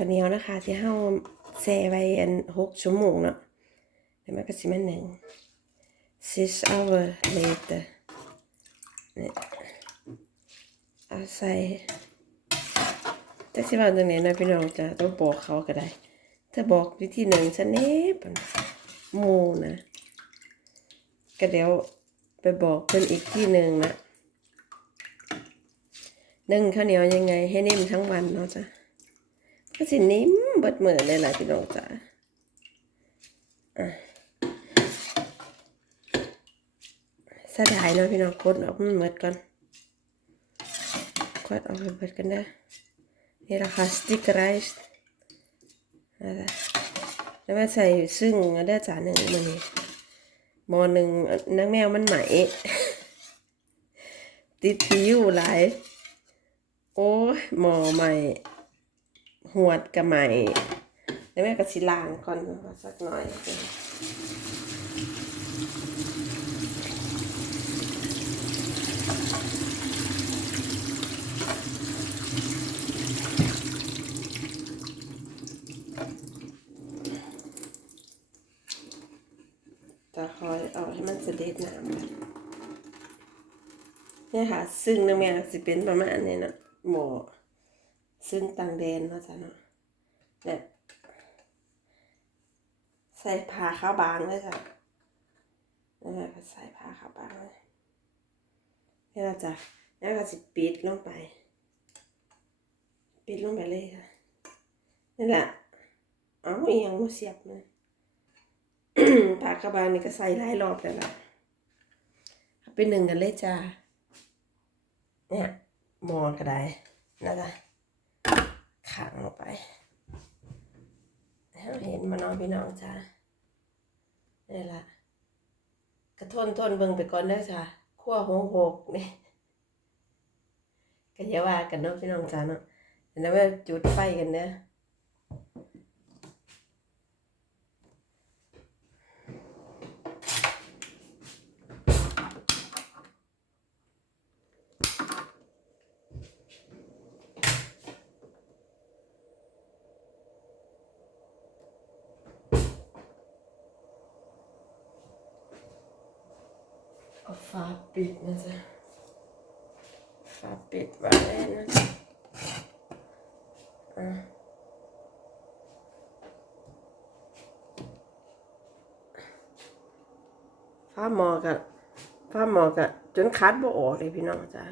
ข้าวเหนียวนะคะ ที่เฮาแช่ไว้อันหกชั่วโมงเนาะแล้วมันก็สิมาหนึ่ง six hour later เนี่ยเอาใส่จะสิว่าตรงไหนนะพี่น้องจะต้องบอกเขาก็ได้ ถ้าบอกวิธีหนึ่งฉันเน่ปะหมูนะ ก็เดี๋ยวไปบอกเพิ่นอีกที่หนึ่งนะนึ่งข้าวเหนียวยังไงให้นิ่มทั้งวันเนาะจ้ะ ก็สินิ่มเบิดมือเลยล่ะพี่น้องจ้ะอะดายเนาะพี่น้องกดออกมันหมดก่อนกดออกเบิดกันนะนี่ราคาสติกไรส์นะคะแล้วมาใส่ซึ่งได้จานหนึ่งมันนี่มอหนึ่งนังแมวมันไหม ติดผิวหลาย โอ้หมอใหม่ หวดกับใหม่แล้วแม่ก็สิล้างก่อนสักหน่อยจะคอยเอาให้มันเสด็จน้ำกันเนี่ยค่ะ ซึ่งน้ำแมวสิเป็นประมาณนี้นะหมอ ซึ่งต่างแดนเนาะจ้ะเนาะเนี่ยใส่ผ้าขาวบางเลยจ้ะแล้วแม่ก็ใส่ผ้าขาวบางเลยนี่เราจะแล้วก็สิปิดลงไป ปิดลงไปเลยค่ะนี่แหละเอาอียังมาเสียบเลยปากกระบาลนี่ก็ใส่หลายรอบแล้วล่ะเอาไปหนึ่งกันเลยจ้าเนี่ยมอก็ได้นะจ๊ะ ขังลงไปให้เราเห็นมาน้องพี่น้องจ้านี่ล่ะกระทนทนเบิ่งไปก่อนเด้อจ้าขั้วหงหกนี่ก็อย่าว่ากันเนาะพี่น้องจ้าเนาะเดี๋ยวจุดไฟกันเนาะ เอาฝาปิดนะจ๊ะฝาปิดไว้นะจ๊ะอะฟ้าหมอกอะฟ้าหมอกอะจนคัดบ่ออกเลยพี่น้องจ้า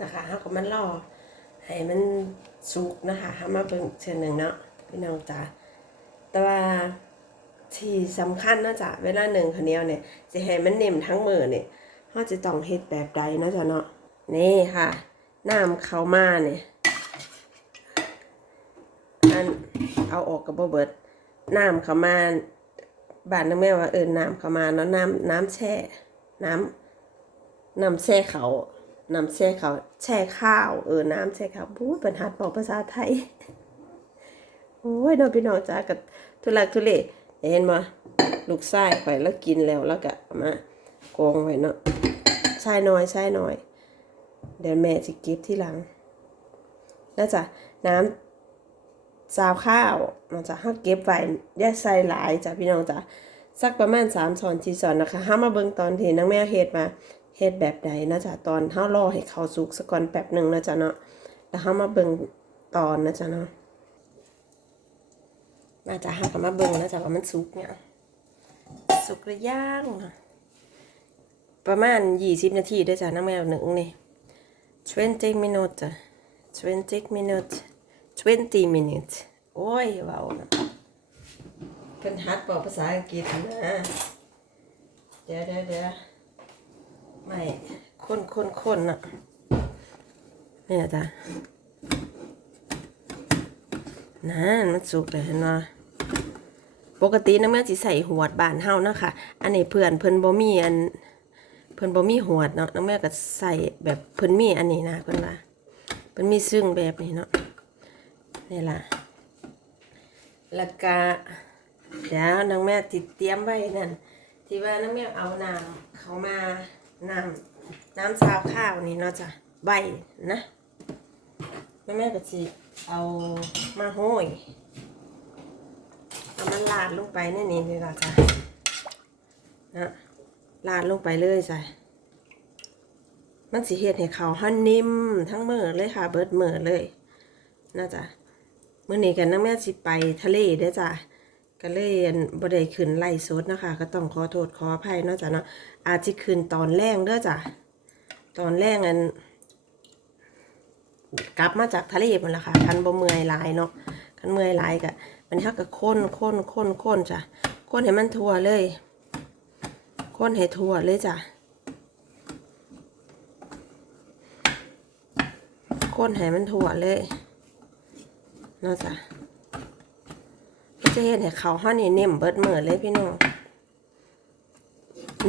นะคะเขาก็มันรอให้มัน สุกนะคะทำมาเป็นเช่นหนึ่งเนาะพี่น้องจ๋าแต่ว่าที่สำคัญนะจ๊ะเวลาหนึ่งข้าวเหนียวเนี่ยจะให้มันเน่มทั้งมือเนี่ยเราจะต้องเฮ็ดแบบใดนะจ๊ะเนาะนี่ค่ะน้ำเข้ามาเนี่ยอันเอาออกกับบ่เบิดน้ำเข้ามาบ้านนึกแม่ว่าเออน้ำเข้ามาเนาะน้ำน้ำแช่ น้ำน้ำแช่เขา น้ำแช่เขาวแช่ข้าวเออน้ำแช่ข้าวบู๊ปัญหาบอกภาษาไทยโอ้ยน้องพี่น้องจ้ากับทุลักทุเลเห็นมาลูกไส้ข่แล้วกินแล้วแล้วก็มากองไว้เนาะใช่น้อยใช่น้อย เดี๋ยวแม่จะเก็บที่หลังแล้วจ้ะน้ำซาวข้าวมันจะห้าเก็บไว้ย่าใส่หลายจ้ะพี่น้องจ้ะสักประมาณสามช้อนสี่ช้อนนะคะห้ามาเบิ่งตอนที่นางแม่เฮ็ดมา เฮ็ดแบบใดนะจ๊ะตอนเฮารอให้เขาสุกสักก่อนแป๊บหนึ่งนะจ๊ะเนาะแล้วเฮามาเบิ่งตอนนะจ๊ะเนาะน่าจะหากันมาเบิ่งนะจ๊ะว่ามันสุกเนี่ยสุกหรือยังประมาณยี่สิบนาทีด้วยจ้ะน้ำแมวหนึ่งนี่20 minutes จ้ะ20 minutes 20 minutes โอ้ยเว้านะเพิ่นฮัดบอกภาษาอังกฤษนะเดี๋ยวเดี๋ยวเดี๋ยว ไม่คนคนคนน่ะเนี่ยจ้ะนั่นมันสุกเลยเห็นไหมปกติน้ำเมื่อสิใส่หวดบานเฮานะคะ อันนี้เพื่อนเพิ่นบ่มีอัน เพิ่นบ่มีหวดเนาะน้ำแม่ก็ใส่แบบเพิ่นมีอันนี้นะเพิ่นว่าเพิ่นมีซึ่งแบบนี้เนาะนี่ล่ะแล้วก็เดี๋ยวนางแม่ติดเตรียมไว้นั่นที่ว่าน้ำแม่เอาน้ำเขามา น้ำน้ำซาวข้าวนี่เนาะจ้ะใบนะน้ำแม่ก็สิเอามาห้อยเอามันลาดลงไปในนี่เลยล่ะจ้ะนะลาดลงไปเลยจ้ะมันสิเฮ็ดให้เขาหันนิ่มทั้งมือเลยค่ะ เบิดมือเลยนะจ๊ะมื้อนี้กันน้ำแม่สิไปทะเลเด้อจ้ะ ก็เล่นบ่ได้ขึ้นไล่สดนะคะ ก็ต้องขอโทษขออภัยเนาะจ้ะเนาะอาจจะขึ้นตอนแรกเด้อจ้ะตอนแรกอันกลับมาจากทะเลหมดละค่ะคันบ่เมื่อยหลายเนาะคันเมื่อยหลายก็มันนี้เฮาก็ค้นค้นค้นค้นจ้ะค้นให้มันทั่วเลยค้นให้ทั่วเลยจ้ะค้นให้มันทั่วเลยเนาะจ้ะ จะเห็นให้เขาห้อนี่นิ่มเบิดมือเลยพี่น้อง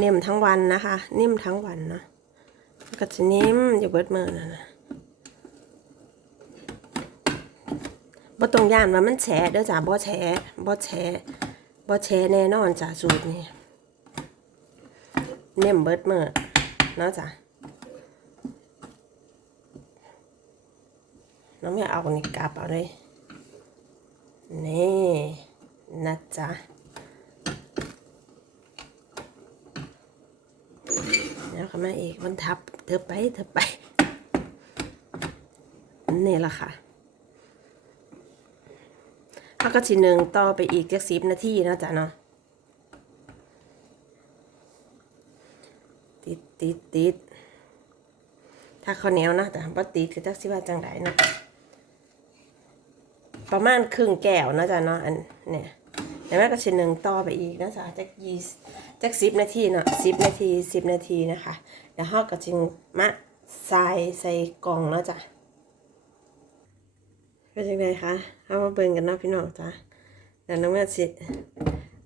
นิ่มทั้งวันนะคะ นิ่มทั้งวันเนาะก็จะนิ่มอยู่เบิดมือนั่นะบ่ตรงย่านว่ามันแฉเด้อจ้ะบ่แฉบ่แฉบ่แฉแน่นอนจ้ะสูตรนี้นิ่มเบิดมือเนาะจ้ะน้องไม่เอานี่กลับเอาเลยนี่ นะจ๊ะแล้วก็มาอีกมันทับเธอไปเธอไปนี่แหละค่ะแล้วก็ทีหนึ่งต่อไปอีกจักสิบนาทีนะจ๊ะเนาะติดติดติดถ้าข้าวเหนียวนะแต่ว่าติดคือจักสิว่าจังไดเนาะประมาณครึ่งแก้วนะจ๊ะเนาะอันเนี่ย แล้วแม่ก็ชิ้นหนึ่งต่อไปอีกนะจ๊ะจักยี่จักสิบนาทีเนาะสิบนาทีสิบนาทีนะคะแล้วห่อก็จึงมาใส่ใส่กล่องนะจ๊ะเป็นยังไงคะเอามาเบิ่งกันเนาะพี่น้องจ้ะเดี๋ยวน้องแม่สิ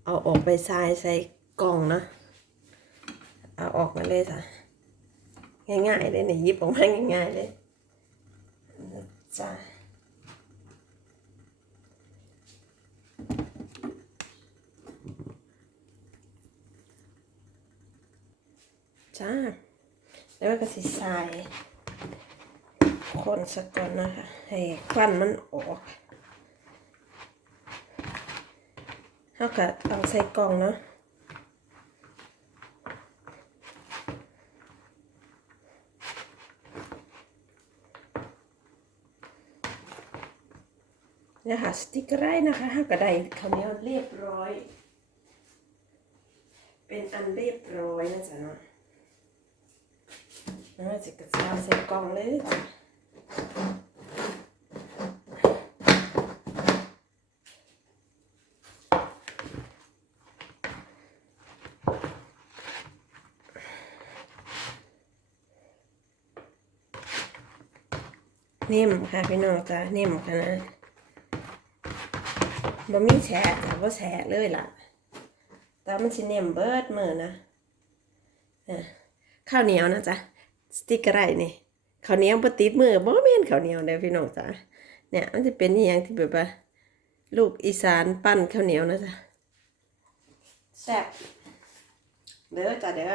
เอาออกไปใส่ใส่กล่องเนาะเอาออกมาเลยจ้ะง่ายๆเลยเนี่ยยิบออกมาง่ายๆเลยจ้ะ จ้า แล้วก็สิใส่คนสักก่อนนะคะให้ควันมันออกเท่ากับเอาใส่กล่องเนาะเนี่ยค่ะสติกเกอร์ไรนะคะเท่ากับได้คำนี้เรียบร้อย เป็นอันเรียบร้อยนะจ๊ะเนาะ น่าจะกระจายใส่กล่องเลยนิ่มค่ะพี่น้องจ้ะนิ่มค่ะนะบ่มีแฉะจ้ะบ่าแฉะเลยล่ะแต่มันสินิ่มเบิดมือนะอะข้าวเหนียวนะจ๊ะ สติกเกอร์ไรนี่ข้าวเหนียวบ่ติดมือบ่แม่นข้าวเหนียวเด้อพี่น้องจ้ะเนี่ยมันจะเป็นอย่างที่แบบว่า ลูกอีสานปั้นข้าวเหนียวนะจ๊ะแซ่บเด้อจ้ะเด้อ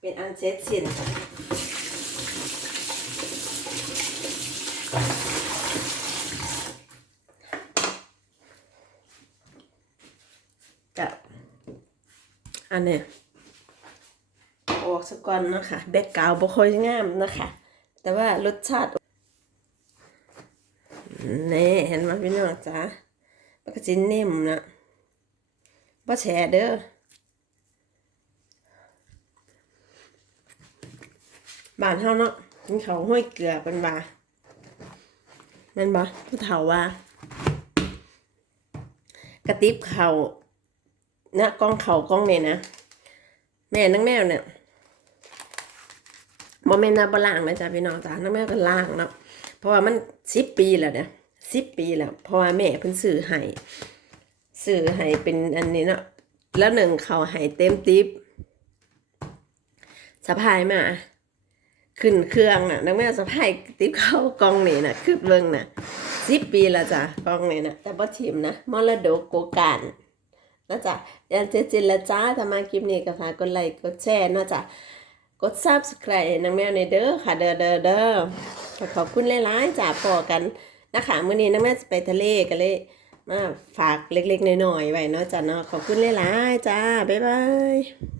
เป็นอันเสร็จสิ้นกับ อันนี้ออกสก่อนนะคะแบ็กกาวบ่ค่อยงามนะคะ แต่ว่ารสชาตินี่เห็นไหมพี่น้องจ้ามันก็จะนิ่มนะบ่แฉะเด้อบ้านเฮาเนาะกินเขาวห้อยเกลือเป็นว่าแม่นบ่ผู้เฒ่าว่า กระติบเขา นะกล้องเขากล้องเนี่ยนะ แม่นังแมวเนี่ยบ่แม่นนาบล่างนะจ๊ะพี่น้องจ้านังแมวก็ล่างเนาะเพราะว่ามันสิบปีแล้วเนี่ยสิบปีแล้วเพราะว่าแม่เพิ่นซื้อให้ซื้อให้เป็นอันนี้เนาะแล้วหนึ่งเขาให้เต็มติบสะพายมาขึ้นเครื่องน่ะนางแมวสะพายติ๊บเข้ากล่องนี่น่ะคือเบิ่งน่ะสิบปีและจ้ะกล่องนี่น่ะแต่บ่ทิมนะมรดกโกการ นะจ๊ะยันเจจินละจ้าถ้ามาคลิปนี้ก็ฝากกดไลค์กดแชร์นะจ๊ะกด Subscribe นางแมวในเด้อค่ะเด้อเด้อเด้อขอบคุณหลายๆจ้ะพอกันนะคะมื้อนี้นางแมวจะไปทะเลกันเลยมาฝากเล็กๆน้อยๆไว้เนาะจ้ะเนาะขอบคุณหลายๆจ้าบ๊ายบาย